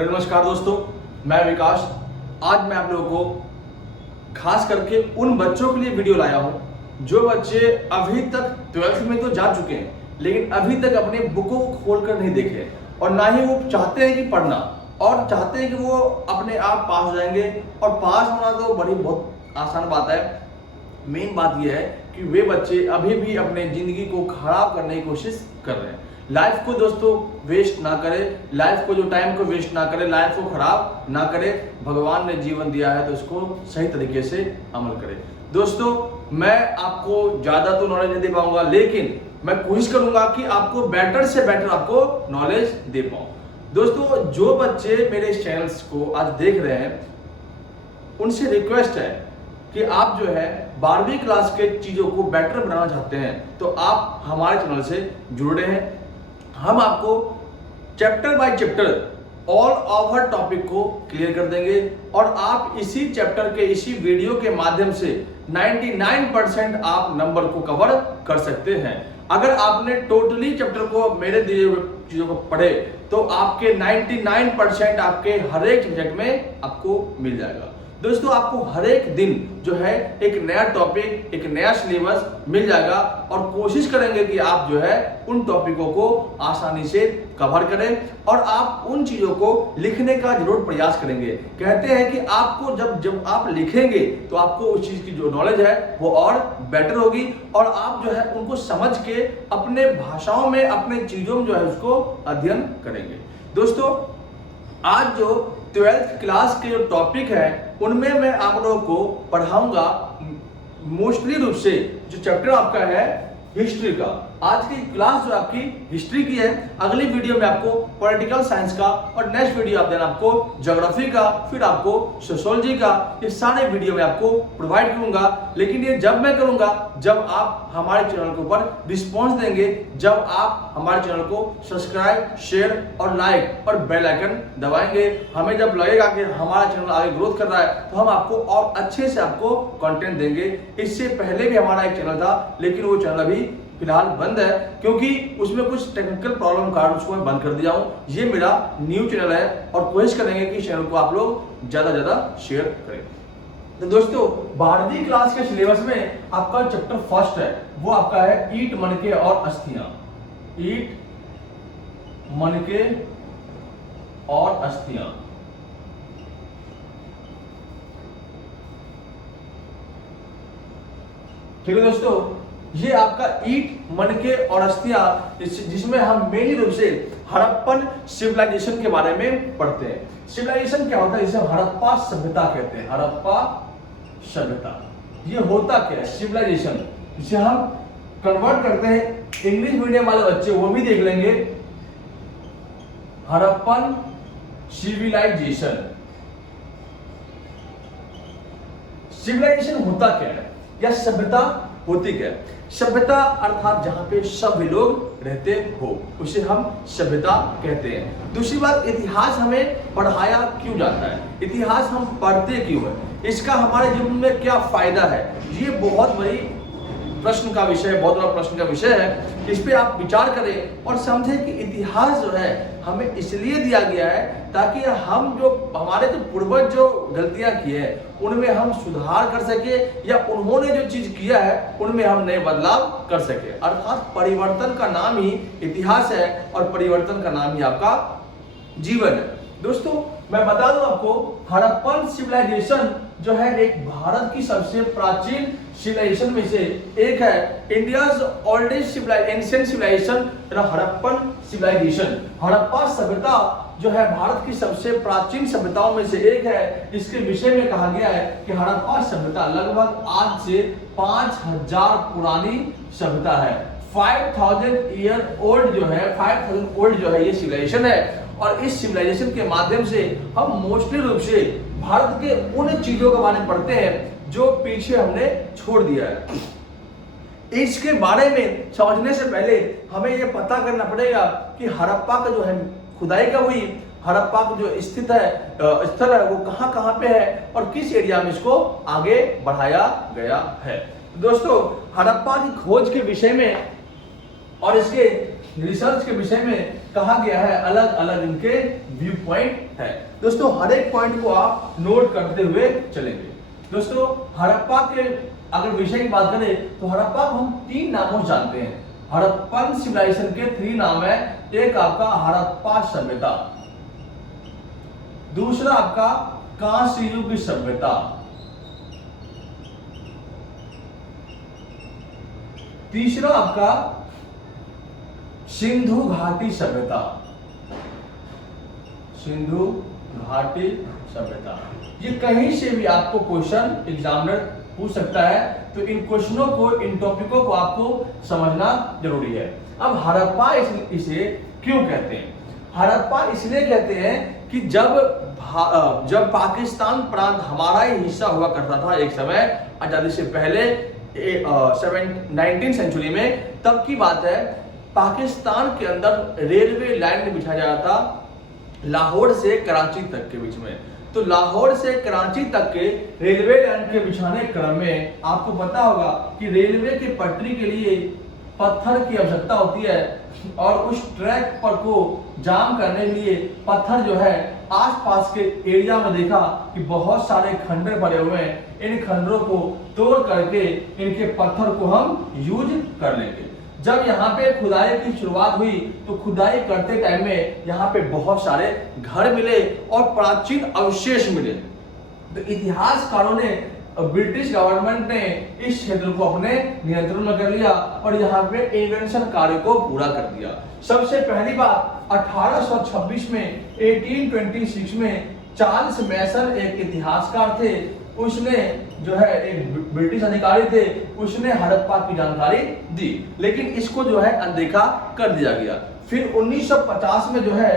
नमस्कार दोस्तों, मैं विकास। आज मैं आप लोगों को खास करके उन बच्चों के लिए वीडियो लाया हूं जो बच्चे अभी तक 12th में तो जा चुके हैं, लेकिन अभी तक अपने बुकों को खोल कर नहीं देखे और ना ही वो चाहते हैं कि पढ़ना और चाहते हैं कि वो अपने आप पास हो जाएंगे। और पास होना तो बहुत आसान बात है। मेन बात यह है कि वे बच्चे अभी भी अपने जिंदगी को खराब करने की कोशिश कर रहे हैं। लाइफ को दोस्तों वेस्ट ना करें, लाइफ को जो टाइम को वेस्ट ना करें, लाइफ को खराब ना करें। भगवान ने जीवन दिया है तो उसको सही तरीके से अमल करें। दोस्तों, मैं आपको ज्यादा तो नॉलेज नहीं दे पाऊंगा, लेकिन मैं कोशिश करूंगा कि आपको बेटर से बेटर आपको नॉलेज दे पाऊं। दोस्तों, जो बच्चे मेरे चैनल्स को आज देख रहे हैं उनसे रिक्वेस्ट है कि आप जो है 12वीं क्लास के चीजों को बेटर बनाना चाहते हैं तो आप हमारे चैनल से जुड़े हैं। हम आपको chapter by chapter all over topic को क्लियर कर देंगे और आप इसी चैप्टर के इसी वीडियो के माध्यम से 99% आप नंबर को कवर कर सकते हैं। अगर आपने टोटली चैप्टर को मेरे दिए हुए चीजों को पढ़े तो आपके 99% आपके हर एक सब्जेक्ट में आपको मिल जाएगा। दोस्तों, आपको हर एक दिन जो है एक नया टॉपिक, एक नया सिलेबस मिल जाएगा और कोशिश करेंगे कि आप जो है उन टॉपिकों को आसानी से कवर करें और आप उन चीजों को लिखने का जरूर प्रयास करेंगे। कहते हैं कि आपको जब आप लिखेंगे तो आपको उस चीज की जो नॉलेज है वो और बेटर होगी और आप जो है उनको समझ के अपने भाषाओं में, अपने चीजों में जो है उसको अध्ययन करेंगे। दोस्तों, आज जो 12th क्लास के जो टॉपिक है उनमें मैं आप लोगों को पढ़ाऊंगा मोस्टली रूप से जो चैप्टर आपका है हिस्ट्री का। आज की क्लास जो आपकी हिस्ट्री की है, अगली वीडियो में आपको पॉलिटिकल साइंस का और नेक्स्ट वीडियो आप देना आपको ज्योग्राफी का, फिर आपको सोशियोलॉजी का। ये सारे वीडियो मैं आपको प्रोवाइड करूंगा, लेकिन ये जब मैं करूंगा जब आप हमारे चैनल के ऊपर रिस्पॉन्स देंगे, जब आप हमारे चैनल को सब्सक्राइब, शेयर और लाइक और बेल आइकन दबाएंगे। हमें जब लगेगा कि हमारा चैनल आगे ग्रोथ कर रहा है तो हम आपको और अच्छे से आपको कंटेंट देंगे। इससे पहले भी हमारा एक चैनल था, लेकिन वो चैनल अभी फिलहाल बंद है क्योंकि उसमें कुछ टेक्निकल प्रॉब्लम कारण उसको मैं बंद कर दिया हूं। ये मेरा न्यू चैनल है और कोशिश करेंगे कि चैनल को आप लोग ज्यादा शेयर करें। तो दोस्तों, 12वीं क्लास के सिलेबस में आपका चैप्टर फर्स्ट है, वो आपका है ईंट, मनके और अस्थियां। ईंट, मनके और अस्थियां। ठीक है दोस्तों, ये आपका ईंट, मनके और अस्थियां, जिसमें हम मेनली रूप से हड़प्पन सिविलाइजेशन के बारे में पढ़ते हैं। सिविलाइजेशन क्या होता है, इसे हड़प्पा सभ्यता कहते हैं। हड़प्पा सभ्यता ये होता क्या है सिविलाइजेशन, जिसे हम कन्वर्ट करते हैं। इंग्लिश मीडियम वाले बच्चे वो भी देख लेंगे। हड़प्पन सिविलाइजेशन। सिविलाइजेशन होता क्या है या सभ्यता होती क्या है? सभ्यता अर्थात जहां पे सभी लोग रहते हो उसे हम सभ्यता कहते हैं। दूसरी बात, इतिहास हमें पढ़ाया क्यों जाता है, इतिहास हम पढ़ते क्यों है, इसका हमारे जीवन में क्या फायदा है, ये बहुत बड़ी प्रश्न का विषय है, बहुत बड़ा प्रश्न का विषय है। इस पे आप विचार करें और समझें कि इतिहास जो है हमें इसलिए दिया गया है ताकि हम जो हमारे जो पूर्वज जो गलतियां की है उनमें हम सुधार कर सके या उन्होंने जो चीज किया है उनमें हम नए बदलाव कर सके। अर्थात परिवर्तन का नाम ही इतिहास है और परिवर्तन का नाम ही आपका जीवन है। दोस्तों, मैं बता दूं आपको, हड़प्पन सिविलाइजेशन जो है एक भारत की सबसे प्राचीन सिविलाइजेशन में से एक है। India's oldest ancient civilization Harappan civilization. Harappa सभ्यता जो है भारत की सबसे प्राचीन सभ्यताओं में से एक है। इसके विषय में कहा गया है कि हड़प्पा सभ्यता लगभग आज से 5000 पुरानी सभ्यता है। 5000 ईयर ओल्ड जो है, 5000 ओल्ड जो है ये सिविलाइजेशन है। और इस सिविलाइजेशन के माध्यम से हम मोस्टली रूप से भारत के उन चीजों के बारे में पढ़ते हैं जो पीछे हमने छोड़ दिया है। इसके बारे में समझने से पहले हमें यह पता करना पड़ेगा कि हड़प्पा का जो है खुदाई का हुई, हड़प्पा का जो स्थित है स्थल है वो कहां पे है और किस एरिया में इसको आगे बढ़ाया गया है। दोस्तों, हड़प्पा की खोज के विषय में और इसके रिसर्च के विषय में कहा गया है, अलग अलग इनके व्यू पॉइंट है। दोस्तों हर एक पॉइंट को आप नोट करते हुए चलेंगे। दोस्तों हड़प्पा के अगर विषय की बात करें तो हड़प्पा को हम 3 नामों से जानते हैं। हड़प्पन सिविलाइजेशन के 3 नाम है। एक आपका हड़प्पा सभ्यता, दूसरा आपका कांस्य युग की सभ्यता, तीसरा आपका सिंधु घाटी सभ्यता। सिंधु घाटी सभ्यता, ये कहीं से भी आपको क्वेश्चन एग्जामिनर पूछ सकता है, तो इन क्वेश्चनों को, इन टॉपिकों को आपको समझना जरूरी है। अब हड़प्पा इसे क्यों कहते हैं? हड़प्पा इसलिए कहते हैं कि जब पाकिस्तान प्रांत हमारा ही हिस्सा हुआ करता था एक समय, आजादी से पहले 19वीं सेंचुरी में, तब की बात है। पाकिस्तान के अंदर रेलवे लाइन बिछाया जाता था लाहौर से कराची तक के बीच में। तो लाहौर से कराची तक के रेलवे लाइन के बिछाने क्रम में आपको पता होगा कि रेलवे के पटरी के लिए पत्थर की आवश्यकता होती है, और उस ट्रैक पर को जाम करने के लिए पत्थर जो है आसपास के एरिया में देखा कि बहुत सारे खंडर पड़े हुए हैं, इन खंडरों को तोड़ करके इनके पत्थर को हम यूज कर लेंगे। जब यहाँ पे खुदाई की शुरुआत हुई तो खुदाई करते टाइम में यहाँ पे बहुत सारे घर मिले और प्राचीन अवशेष मिले। तो इतिहासकारों ने, ब्रिटिश गवर्नमेंट ने इस क्षेत्र को अपने नियंत्रण में कर लिया और यहाँ पे इन्वेंशन कार्य को पूरा कर दिया। सबसे पहली बात 1826 में 1826 में चार्ल्स मैसन एक इतिहासकार थे, उसने जो है एक ब्रिटिश अधिकारी थे, उसने हड़प्पा की जानकारी दी, लेकिन इसको जो है अनदेखा कर दिया गया। फिर 1950 में जो है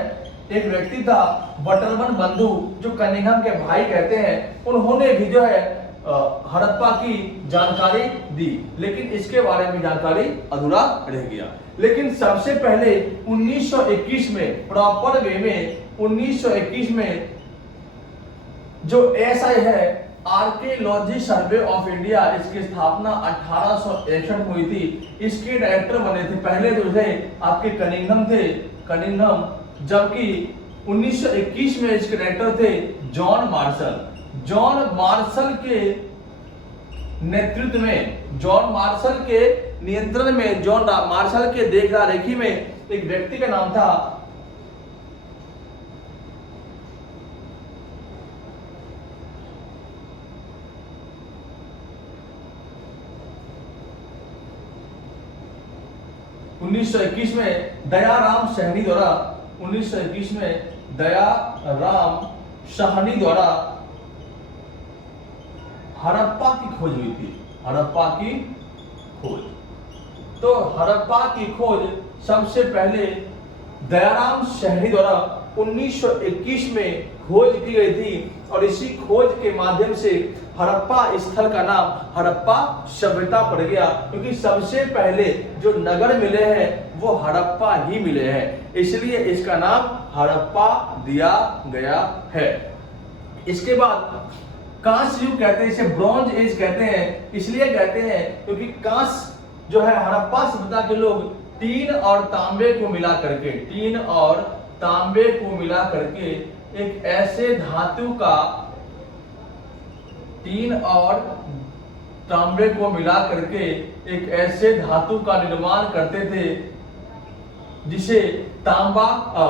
एक व्यक्ति था बटरमन बंधु, जो कनिंघम के भाई कहते हैं, उन्होंने भी जो है हड़प्पा की जानकारी दी, लेकिन इसके बारे में जानकारी अधूरा रह गया। लेकिन सबसे पहले 1921 में प्रॉपर वे में 1921 में जो एसआई है, आर्कियोलॉजी सर्वे ऑफ इंडिया, इसकी स्थापना 1861 में हुई थी। इसके डायरेक्टर बने थे पहले जो थे आपके कनिंघम थे, कनिंघम, जबकि 1921 में इसके डायरेक्टर थे जॉन मार्शल। जॉन मार्शल के नेतृत्व में, जॉन मार्शल के नियंत्रण में, जॉन मार्शल के देखा रेखी में एक व्यक्ति का नाम था (1921 में दयाराम सहनी द्वारा 1921 में दयाराम साहनी द्वारा हड़प्पा की खोज हुई थी। हड़प्पा की खोज, तो हड़प्पा की खोज सबसे पहले दयाराम साहनी द्वारा 1921 में खोज की गई थी, और इसी खोज के माध्यम से हड़प्पा स्थल का नाम हड़प्पा सभ्यता पड़ गया, क्योंकि सबसे पहले जो नगर मिले हैं वो हड़प्पा ही मिले हैं, इसलिए इसका नाम हड़प्पा दिया गया है। इसके बाद कांस्य युग कहते हैं, इसे ब्रॉन्ज एज कहते हैं, इसलिए कहते हैं क्योंकि कांस्य जो है हड़प्पा सभ्यता के लोग टीन और तांबे को मिला करके, टीन और तांबे को मिला करके एक ऐसे धातु का, टीन और तांबे को मिला करके एक ऐसे धातु का निर्माण करते थे जिसे तांबा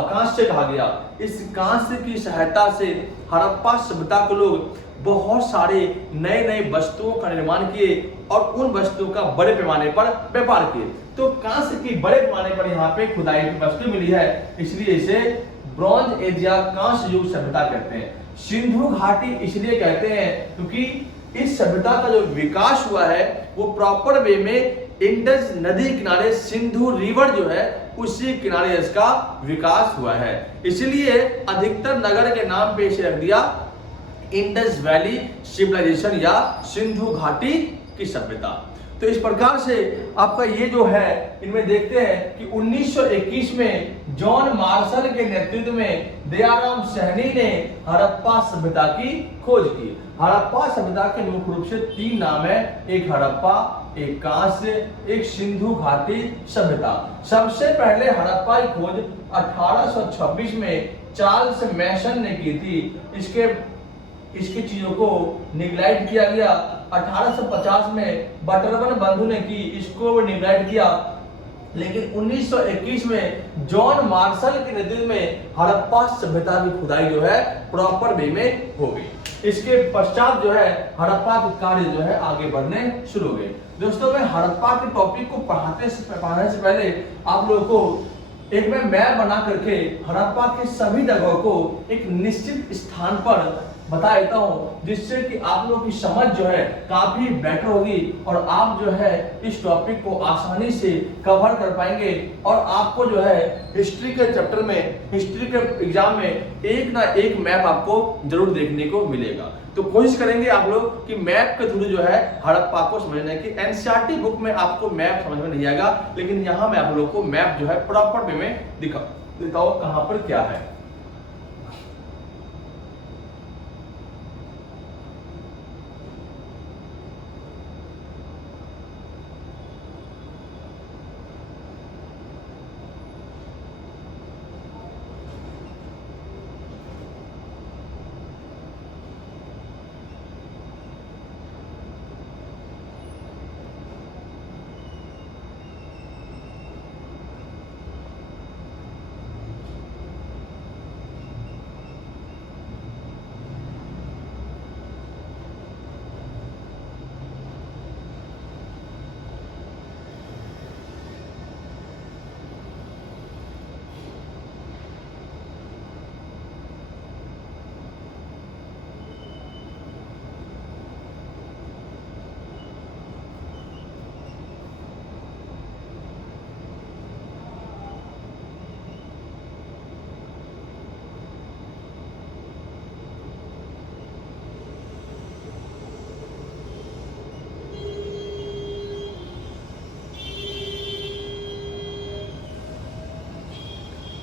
कांस्य कहा गया। इस कांस्य की सहायता से हड़प्पा सभ्यता के लोग बहुत सारे नए नए वस्तुओं का निर्माण किए और उन वस्तुओं का बड़े पैमाने पर व्यापार किए। तो कांस्य की बड़े पैमाने पर यहाँ पे खुदाई की वस्तु मिली है, इसलिए इसे ब्रॉन्ज एज या कांस्य युग सभ्यता कहते हैं। सिंधु घाटी इसलिए कहते हैं क्योंकि इस सभ्यता का जो विकास हुआ है वो प्रॉपर वे में इंडस नदी किनारे, सिंधु रिवर जो है उसी किनारे इसका विकास हुआ है, इसलिए अधिकतर नगर के नाम पे इसे रख दिया इंडस वैली सिविलाइजेशन या सिंधु घाटी की सभ्यता। तो इस प्रकार से आपका ये जो है, इनमें देखते हैं कि 1921 में जॉन मार्शल के नेतृत्व में दयाराम साहनी ने हड़प्पा सभ्यता की खोज की। हड़प्पा सभ्यता के मुख्य रूप से 3 नाम है, एक हड़प्पा, एक कांस्य, एक सिंधु घाटी सभ्यता। सबसे पहले हड़प्पा की खोज 1826 में चार्ल्स मैसन ने की थी। इसके चीजों को निगलेक्ट किया गया। 1850 में बटरवन बंधु ने की, इसको निगलेक्ट किया। लेकिन 1921 में जॉन मार्शल के नेतृत्व में हड़प्पा सभ्यता की खुदाई जो है प्रॉपर वे में हो गई। इसके पश्चात जो है हड़प्पा के कार्य जो है आगे बढ़ने शुरू हो गए। दोस्तों, मैं हड़प्पा के टॉपिक को पढ़ाने से पहले आप लोगों को एक मैं मैप बना करके हड़प्पा के सभी जगहों को एक निश्चित स्थान पर बता देता हूं, जिससे कि आप लोगों की समझ जो है काफी बेटर होगी और आप जो है इस टॉपिक को आसानी से कवर कर पाएंगे। और आपको जो है हिस्ट्री के चैप्टर में, हिस्ट्री के एग्जाम में एक ना एक मैप आपको जरूर देखने को मिलेगा। तो कोशिश करेंगे आप लोग कि मैप के थ्रू जो है हड़प्पा को समझने की। एनसीईआरटी बुक में आपको मैप समझ में नहीं आएगा, लेकिन यहाँ मैं आप लोगों को मैप जो है प्रॉपर वे में दिखा देता हूँ कहाँ पर क्या है।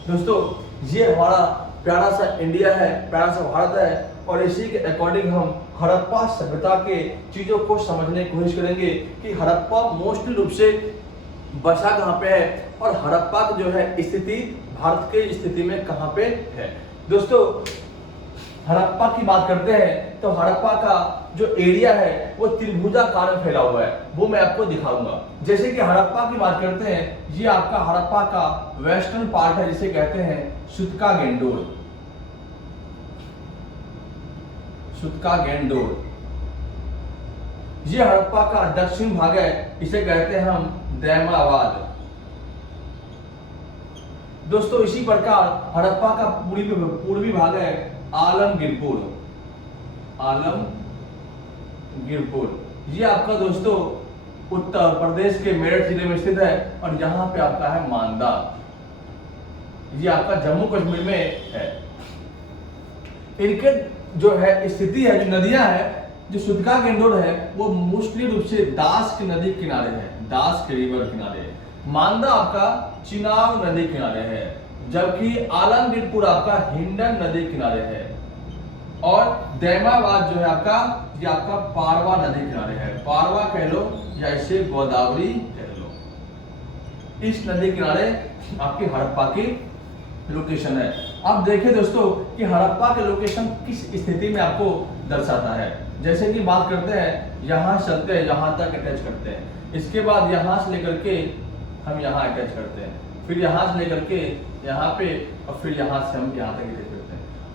दोस्तों, ये हमारा प्यारा सा इंडिया है, प्यारा सा भारत है, और इसी के अकॉर्डिंग हम हड़प्पा सभ्यता के चीजों को समझने की कोशिश करेंगे कि हड़प्पा मोस्टली रूप से बसा कहाँ पे है और हड़प्पा की जो है स्थिति भारत के स्थिति में कहाँ पे है। दोस्तों, हड़प्पा की बात करते हैं तो हड़प्पा का जो एरिया है वो त्रिभुजाकार में फैला हुआ है, वो मैं आपको दिखाऊंगा। जैसे कि हड़प्पा की बात करते हैं, ये आपका हड़प्पा का वेस्टर्न पार्ट है, जिसे कहते हैं सुतका गेंडोर। सुतका गेंडोर ये हड़प्पा का दक्षिण भाग है, इसे कहते हैं हम दैमाबाद। दोस्तों, इसी प्रकार हड़प्पा का पूर्वी भाग है आलमगीरपुर। ये आपका दोस्तों उत्तर प्रदेश के मेरठ जिले में स्थित है, और यहाँ पे आपका है मांदा, ये आपका जम्मू कश्मीर में है। इनके जो है स्थिति है, जो नदियां है, जो सुतका गेंडोर है वो मोस्टली रूप से दास की नदी किनारे है, दास के रिवर किनारे है। मांदा आपका चिनाब नदी किनारे है, जबकि आलमगीरपुर आपका हिंडन नदी किनारे है, और दैमाबाद जो है आपका, ये आपका पारवा नदी किनारे है। पारवा कह लो या इसे गोदावरी कह लो। इस नदी किनारे आपकी हड़प्पा की लोकेशन है। अब देखिए दोस्तों कि हड़प्पा के लोकेशन किस स्थिति में आपको दर्शाता है। जैसे कि बात करते हैं, यहाँ चलते हैं, यहाँ तक अटैच करते हैं, इसके बाद यहाँ से लेकर के हम यहाँ अटैच करते हैं, फिर यहाँ से लेकर के यहाँ पे, और फिर यहाँ से हम यहाँ तक अटैच करते हैं।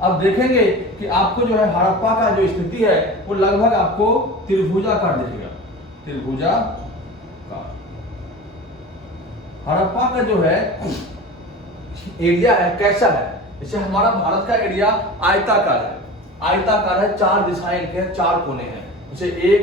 अब देखेंगे कि आपको जो है हड़प्पा का जो स्थिति है वो लगभग आपको त्रिभुजाकार दिखेगा। त्रिभुजाकार हड़प्पा का जो है एरिया है कैसा है, जैसे हमारा भारत का एरिया आयताकार है, आयताकार है, चार दिशाएं इनके हैं, चार कोने हैं, जैसे एक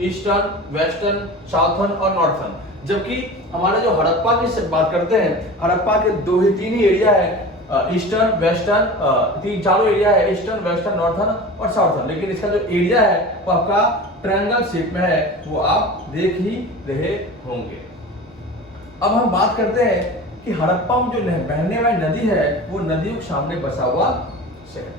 ईस्टर्न, वेस्टर्न, साउथर्न और नॉर्थर्न। जबकि हमारे जो हड़प्पा की बात करते हैं, हड़प्पा के तीन ही एरिया है, ईस्टर्न, वेस्टर्न, चारों एरिया है, ईस्टर्न, वेस्टर्न, नॉर्थर्न और साउथर्न। लेकिन इसका जो एरिया है वो आपका ट्रायंगल शेप में है, वो आप देख ही रहे होंगे। अब हम बात करते हैं कि हड़प्पा में जो बहने वाली नदी है वो नदियों के सामने बसा हुआ शहर।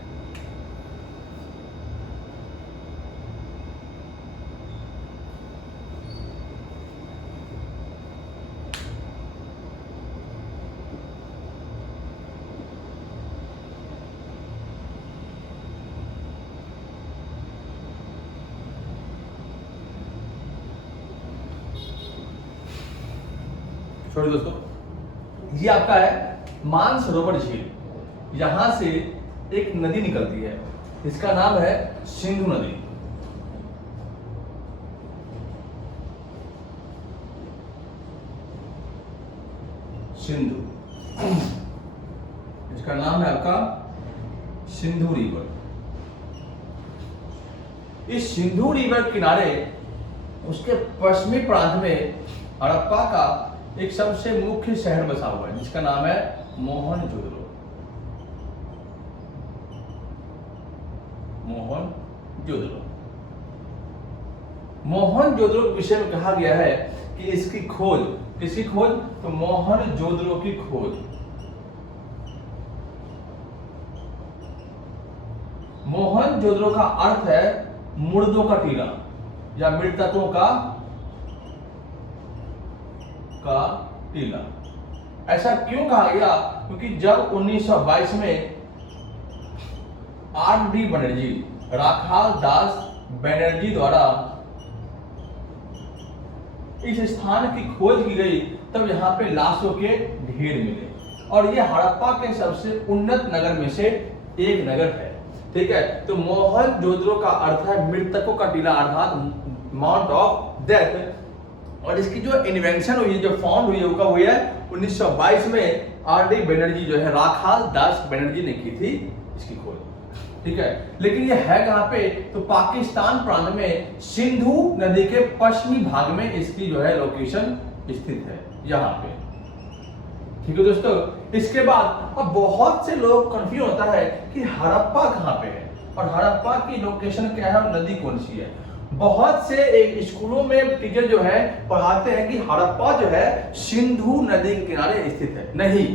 देखो दोस्तों, ये आपका है मानसरोवर झील, यहां से एक नदी निकलती है, इसका नाम है सिंधु नदी। सिंधु, इसका नाम है आपका सिंधु रिवर। इस सिंधु रिवर किनारे उसके पश्चिमी प्रांत में हड़प्पा का एक सबसे मुख्य शहर बसा हुआ है, जिसका नाम है मोहनजोदड़ो। मोहनजोदड़ो, मोहनजोदड़ो के विषय में कहा गया है कि इसकी खोज, किसकी खोज? तो मोहनजोदड़ो की खोज। मोहनजोदड़ो का अर्थ है मुर्दों का टीला या मृतकों का टीला। ऐसा क्यों कहा गया? क्योंकि जब 1922 में आर.डी. बनर्जी, राखाल दास बनर्जी द्वारा इस स्थान की खोज की गई, तब यहाँ पे लाशों के ढेर मिले, और ये हड़प्पा के सबसे उन्नत नगर में से एक नगर है। ठीक है, तो मोहनजोदड़ो का अर्थ है मृतकों का टीला, अर्थात माउंट ऑफ डेथ। और इसकी जो इन्वेंशन हुई है, जो फाउंड हुई है, वो कब हुई है? 1922 में आर.डी. बनर्जी जो है, राखाल दास बनर्जी ने की थी इसकी खोज। ठीक है, लेकिन ये है कहां पे? तो पाकिस्तान प्रांत में सिंधु नदी के पश्चिमी भाग में इसकी जो है लोकेशन स्थित है, यहाँ पे। ठीक है दोस्तों, इसके बाद अब बहुत से लोग कंफ्यूज होता है कि हड़प्पा कहाँ पे है और हड़प्पा की लोकेशन क्या है और नदी कौन सी है। बहुत से एक स्कूलों में टीचर जो है पढ़ाते हैं कि हड़प्पा जो है सिंधु नदी के किनारे स्थित है। नहीं,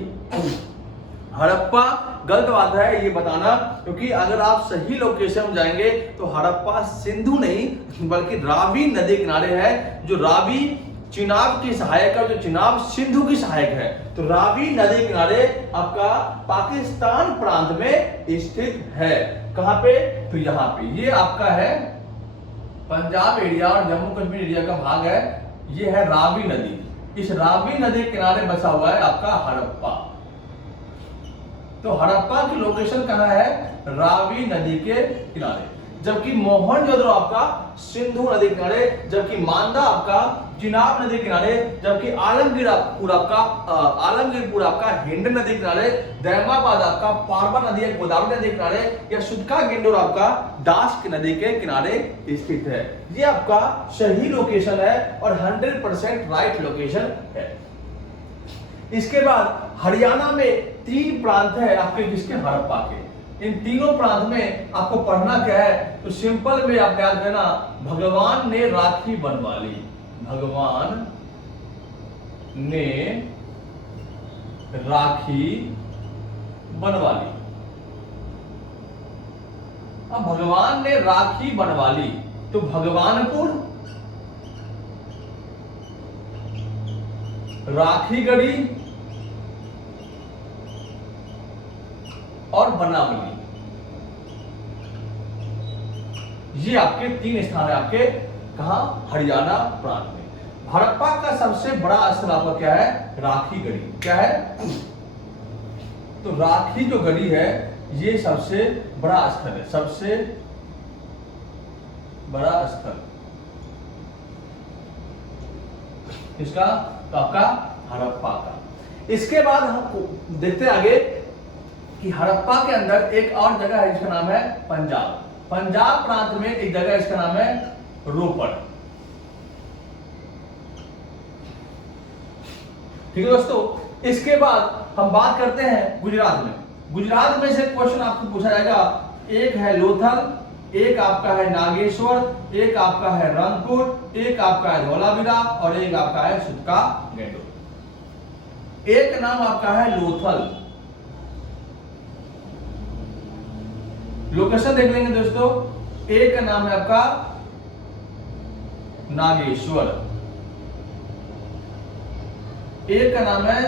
हड़प्पा गलत बात है ये बताना, क्योंकि अगर आप सही लोकेशन में जाएंगे तो हड़प्पा सिंधु नहीं बल्कि रावी नदी किनारे है, जो रावी चिनाब की सहायक है, जो चिनाब सिंधु की सहायक है। तो रावी नदी किनारे आपका पाकिस्तान प्रांत में स्थित है। कहां पे? तो यहाँ पे। ये आपका है पंजाब एरिया और जम्मू कश्मीर एरिया का भाग है। ये है रावी नदी। इस रावी नदी किनारे बसा हुआ है आपका हड़प्पा। तो हड़प्पा की लोकेशन कहां है? रावी नदी के किनारे। जबकि मोहनजोदड़ो आपका सिंधु नदी किनारे, जबकि मांदा आपका चिनाब नदी किनारे, जबकि आलमगीरपुर आपका हिंड नदी किनारे, दैमाबाद आपका पारबा नदी या गोदावरी नदी किनारे, या सुदका गेंडोर आपका दास नदी के किनारे स्थित है। ये आपका सही लोकेशन है और 100% राइट लोकेशन है। इसके बाद हरियाणा में 3 प्रांत है आपके, किसके? हड़प्पा के। इन तीनों प्रांत में आपको पढ़ना क्या है? तो सिंपल में आप याद करना, भगवान ने राखी बनवा ली। भगवान ने राखी बनवा ली। अब भगवान ने राखी बनवा ली तो भगवानपुर, राखीगढ़ी और बनावली, ये आपके 3 स्थान है आपके कहा? हरियाणा प्रांत में। हड़प्पा का सबसे बड़ा स्थल आपका क्या है? राखीगढ़ी। क्या है? तो राखी जो गढ़ी है ये सबसे बड़ा स्थल है, सबसे बड़ा स्थल इसका तो आपका हड़प्पा का। इसके बाद हम देखते हैं आगे कि हड़प्पा के अंदर एक और जगह है जिसका नाम है पंजाब। पंजाब प्रांत में एक जगह इसका नाम है रोपड़। ठीक है दोस्तों, इसके बाद हम बात करते हैं गुजरात में। गुजरात में से क्वेश्चन आपको पूछा जाएगा, एक है लोथल, एक आपका है नागेश्वर, एक आपका है रंगपुर, एक आपका है धौलावीरा और एक आपका है सुदका गेंडोर। एक नाम आपका है लोथल। लोकेशन देख लेंगे दोस्तों। एक का नाम है आपका नागेश्वर, एक का नाम है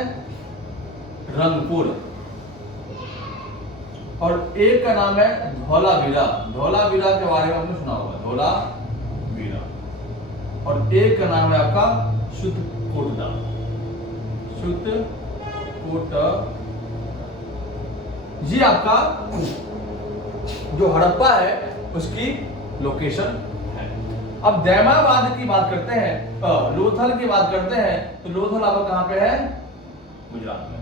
रंगपुर और एक का नाम है धौलावीरा। धौलावीरा के बारे में आपने सुना होगा, धौलावीरा। और एक का नाम है आपका सुदकोटदा। सुतकोट, ये आपका जो हड़प्पा है उसकी लोकेशन है। अब दैमाबाद की बात करते हैं, लोथल की बात करते हैं, तो लोथल आपका कहां पे है? गुजरात में।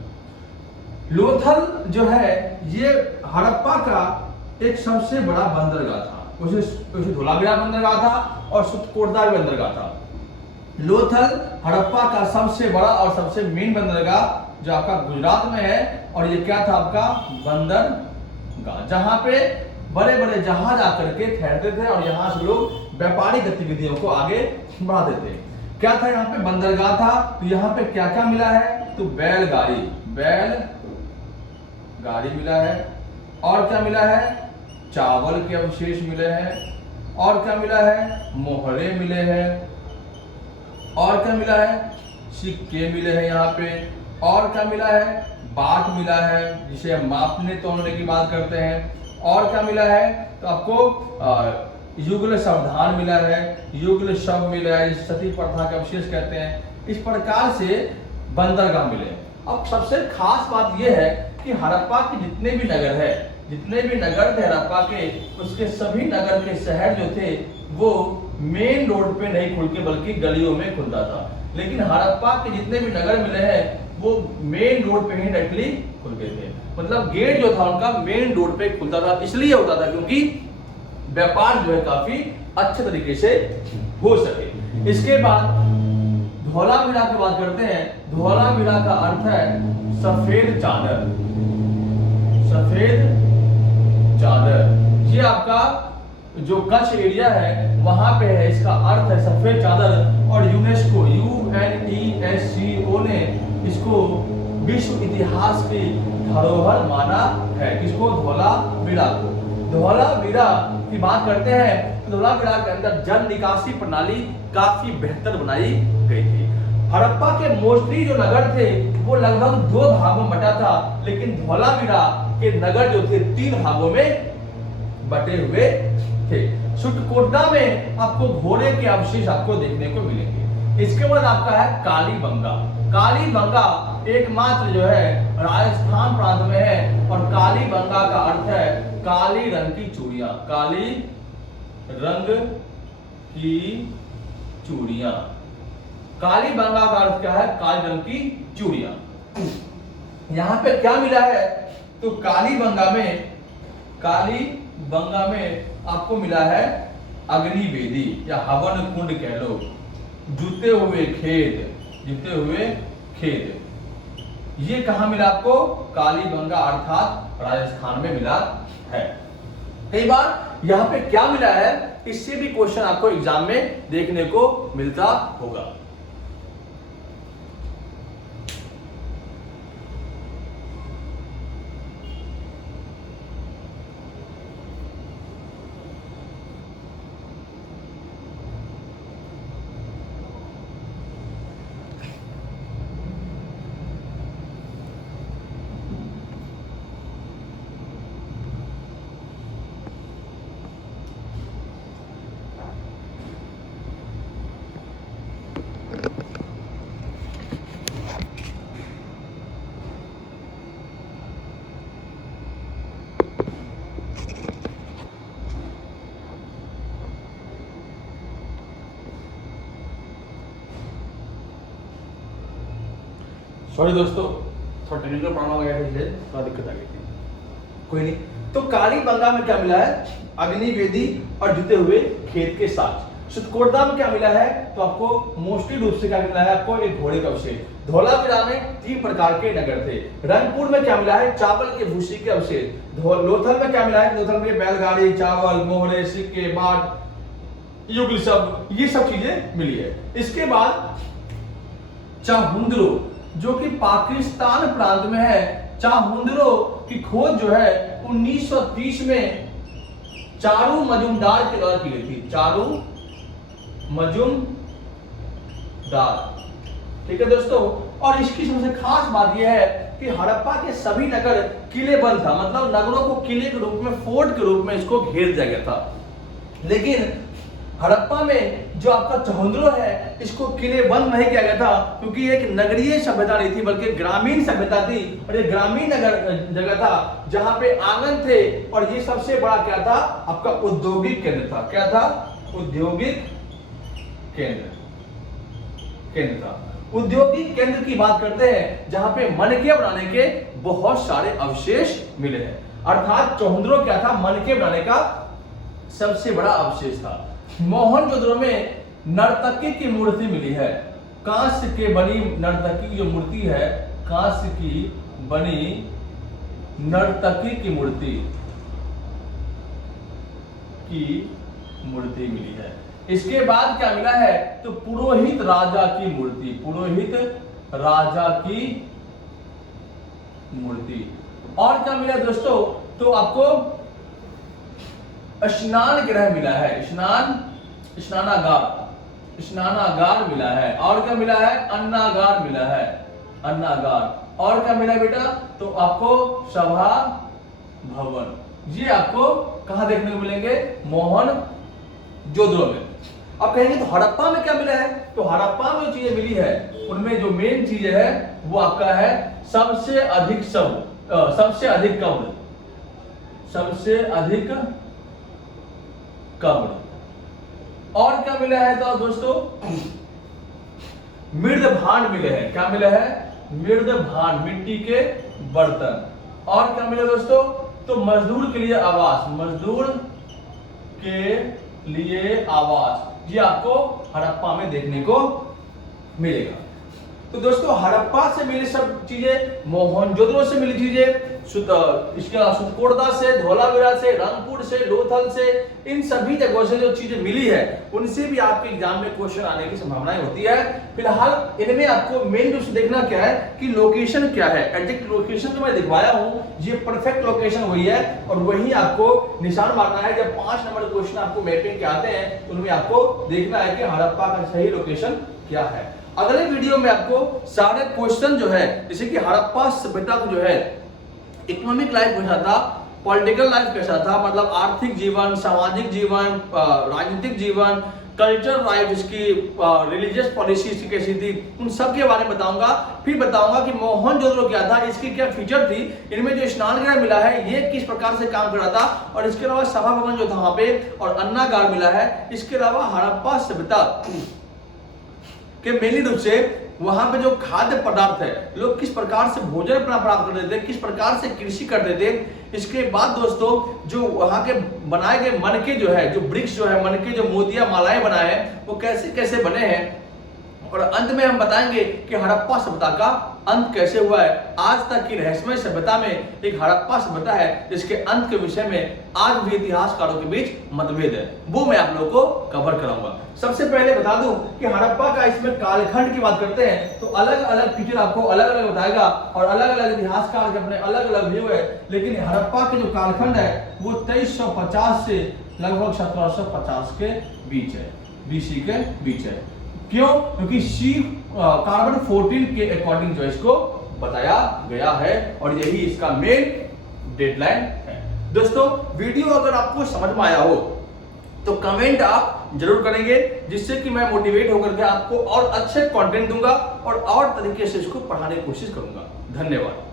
लोथल जो है ये हड़प्पा का एक सबसे बड़ा बंदरगाह था, उसे धोलावीरा बंदरगाह था और सुतकोटदा भी बंदरगाह था। लोथल हड़प्पा का सबसे बड़ा और सबसे मेन बंदरगाह जो आपका गुजरात में है, और ये क्या था आपका? बंदरगाह, जहां पे बड़े बड़े जहाज आकर के ठहरते थे और यहाँ से लोग व्यापारिक गतिविधियों को आगे बढ़ाते थे। क्या था यहाँ पे? बंदरगाह था। तो यहाँ पे क्या क्या मिला है? तो बैलगाड़ी मिला है, और क्या मिला है? चावल के अवशेष मिले हैं, और क्या मिला है? मोहरे मिले हैं, और क्या मिला है? सिक्के मिले हैं यहाँ पे, और क्या मिला है? बाट मिला है जिसे हम मापने तोलने की बात करते हैं, और क्या मिला है? तो आपको युगल सावधान मिला है, युगल शव मिला है, सती प्रथा के अवशेष कहते हैं। इस प्रकार से बंदरगाह मिले। अब सबसे खास बात यह है कि हड़प्पा के जितने भी नगर थे हड़प्पा के, उसके सभी नगर के शहर जो थे वो मेन रोड पे नहीं खुल के बल्कि गलियों में खुलता था। लेकिन हड़प्पा के जितने भी नगर मिले हैं वो मेन रोड पे ही डायरेक्टली खुल गए थे। मतलब गेट जो था उनका मेन रोड पे खुलता था। इसलिए होता था क्योंकि व्यापार जो है काफी अच्छे तरीके से हो सके। इसके बाद धोलावीरा की बात करते हैं। धोलावीरा का अर्थ है सफेद चादर। ये आपका जो कच्छ एरिया है वहां पे है, इसका अर्थ है सफेद चादर। और यूनेस्को UNESCO ने इसको विश्व इतिहास की धरोहर माना है। किसको? धोलावीरा को। धोलावीरा की बात करते हैं, धोलावीरा के अंदर जल निकासी प्रणाली काफी बेहतर बनाई गई थी। हड़प्पा के मोस्टली जो नगर थे वो लगभग 2 भागों में बटा था, लेकिन धोलावीरा के नगर जो थे 3 भागों में बटे हुए थे। सुतकोटदा में आपको घोड़े के अवशेष आपको देखने को मिलेंगे। इसके बाद आपका है कालीबंगा। कालीबंगा एकमात्र जो है राजस्थान प्रांत में है, और कालीबंगा का अर्थ है काली रंग की चूड़ियां। काली रंग की चूड़ियां। कालीबंगा का अर्थ क्या है? काली रंग की चूड़ियां। यहां पे क्या मिला है? तो कालीबंगा में आपको मिला है अग्निवेदी या हवन कुंड कह लो, जूते हुए खेत। ये कहां मिला आपको? कालीबंगा अर्थात राजस्थान में मिला है। कई बार यहां पे क्या मिला है इससे भी क्वेश्चन आपको एग्जाम में देखने को मिलता होगा। सॉरी दोस्तों, थोड़ा टेक्निकल प्रॉब्लम हो गया था इसलिए थोड़ा दिक्कत आ गई थी, कोई नहीं। तो कालीबंगा में क्या मिला है? अग्निवेदी और जुते हुए खेत के साथ। सुतकोटदा में क्या मिला है? तो आपको मोस्टली रूप से क्या मिला है? आपको एक घोड़े का अवशेष। धोलावीरा में 3 प्रकार के नगर थे। रंगपुर में क्या मिला है? चावल के भूसी के अवशेष। लोथल में क्या मिला है? लोथल में बैलगाड़ी, चावल, मोहरे, सिक्के, बाट, युगल शव, ये सब चीजें मिली है। इसके बाद चाहुंद्रो जो कि पाकिस्तान प्रांत में है। चाहुंद्रो की खोज जो है 1930 में चारू मजूमदार के द्वारा की गई थी। चारू मजूमदार, ठीक है दोस्तों। और इसकी सबसे खास बात यह है कि हड़प्पा के सभी नगर किलेबंद था, मतलब नगरों को किले के रूप में, फोर्ट के रूप में इसको घेर दिया गया था। लेकिन हड़प्पा में जो आपका चौहंद्रो है, इसको किले बंद नहीं किया गया था, क्योंकि एक नगरीय सभ्यता नहीं थी बल्कि ग्रामीण सभ्यता थी। और ये ग्रामीण जगह था जहां पे आंगन थे, और ये सबसे बड़ा क्या था, आपका औद्योगिक केंद्र था। क्या था? औद्योगिक केंद्र था। औद्योगिक केंद्र की बात करते हैं जहां पे मनके बनाने के बहुत सारे अवशेष मिले हैं। अर्थात चौहंद्रो क्या था? मनके बनाने का सबसे बड़ा अवशेष था। मोहनजोदड़ो में नर्तकी की मूर्ति मिली है। कांस्य के बनी नर्तकी की जो मूर्ति है, कांस्य की बनी नर्तकी की मूर्ति मिली है। इसके बाद क्या मिला है? तो पुरोहित राजा की मूर्ति, पुरोहित राजा की मूर्ति। और क्या मिला दोस्तों? तो आपको स्नान गृह मिला है, स्नानागार मिला है। और क्या मिला है? अन्नागार मिला है, अन्नागार। और क्या मिला बेटा? तो आपको सभा भवन। ये आपको कहां देखने को मिलेंगे? मोहनजोदड़ो में। अब कहेंगे तो हड़प्पा में क्या मिला है? तो हड़प्पा में जो चीजें मिली है उनमें जो मेन चीज है वो आपका है सबसे अधिक कब्र। और क्या मिला है तो दोस्तों? मृद भांड मिले हैं। क्या मिला है? मृद भांड, मिट्टी के बर्तन। और क्या मिला दोस्तों? तो मजदूर के लिए आवास, ये आपको हड़प्पा में देखने को मिलेगा। तो दोस्तों हड़प्पा से मिली सब चीजें, मोहनजोदड़ो से मिली चीजें, इसके अलावा सुतकोड़दा से, धौलावीरा से, रंगपुर से, लोथल से, इन सभी जगहों से जो चीजें मिली है उनसे भी आपके एग्जाम में क्वेश्चन आने की संभावनाएं होती है। फिलहाल इनमें आपको मेन रूप से देखना क्या है कि लोकेशन क्या है। एग्जैक्ट लोकेशन जो मैं दिखवाया हूं ये परफेक्ट लोकेशन वही है, और वही आपको निशान मारना है। जब 5 नंबर क्वेश्चन आपको मैपिंग के आते हैं तो उनमें आपको देखना है कि हड़प्पा का सही लोकेशन क्या है। अगले वीडियो में आपको सारे क्वेश्चन जो है, जैसे कि हड़प्पा सभ्यता जो है, इकोनॉमिक लाइफ कैसा था, पॉलिटिकल लाइफ कैसा था, मतलब आर्थिक जीवन, सामाजिक जीवन, राजनीतिक जीवन, कल्चर लाइफ, इसकी रिलीजियस पॉलिसी इसकी कैसी थी, उन सब के बारे में बताऊंगा। फिर बताऊंगा कि मोहनजोदड़ो क्या था, इसकी क्या फीचर थी, इनमें जो स्नान गृह मिला है ये किस प्रकार से काम कर रहा था, और इसके अलावा सभा भवन जो था वहां पे, और अन्नागार मिला है। इसके अलावा हड़प्पा सभ्यता के मेनली रूप से वहां पे जो खाद्य पदार्थ है, लोग किस प्रकार से भोजन प्राप्त करते थे, किस प्रकार से कृषि करते थे। इसके बाद दोस्तों जो वहां के बनाए गए मनके जो है, जो ब्रिक्स जो है, मनके जो मोतिया मालाएं बनाए हैं वो कैसे कैसे बने हैं, और अंत में हम बताएंगे कि हड़प्पा सभ्यता का अंत कैसे हुआ है। आज तक की रहस्यमय सभ्यता में एक हड़प्पा सभ्यता है जिसके अंत के विषय में आज भी इतिहासकारों के बीच मतभेद है, वो मैं आप लोगों को कवर कराऊंगा। सबसे पहले बता दूं कि हड़प्पा का इसमें कालखंड की बात करते हैं तो अलग अलग टीचर आपको अलग अलग बताएगा, और अलग अलग इतिहासकार के अपने अलग अलग व्यू है। लेकिन हड़प्पा के जो कालखंड है वो 2350 से लगभग 1750 के बीच है, BC के बीच है। क्यों? क्योंकि कार्बन 14 के अकॉर्डिंग जो इसको बताया गया है, और यही इसका मेन डेडलाइन है। दोस्तों वीडियो अगर आपको समझ में आया हो तो कमेंट आप जरूर करेंगे, जिससे कि मैं मोटिवेट होकर के आपको और अच्छे कंटेंट दूंगा और तरीके से इसको पढ़ाने की कोशिश करूंगा। धन्यवाद।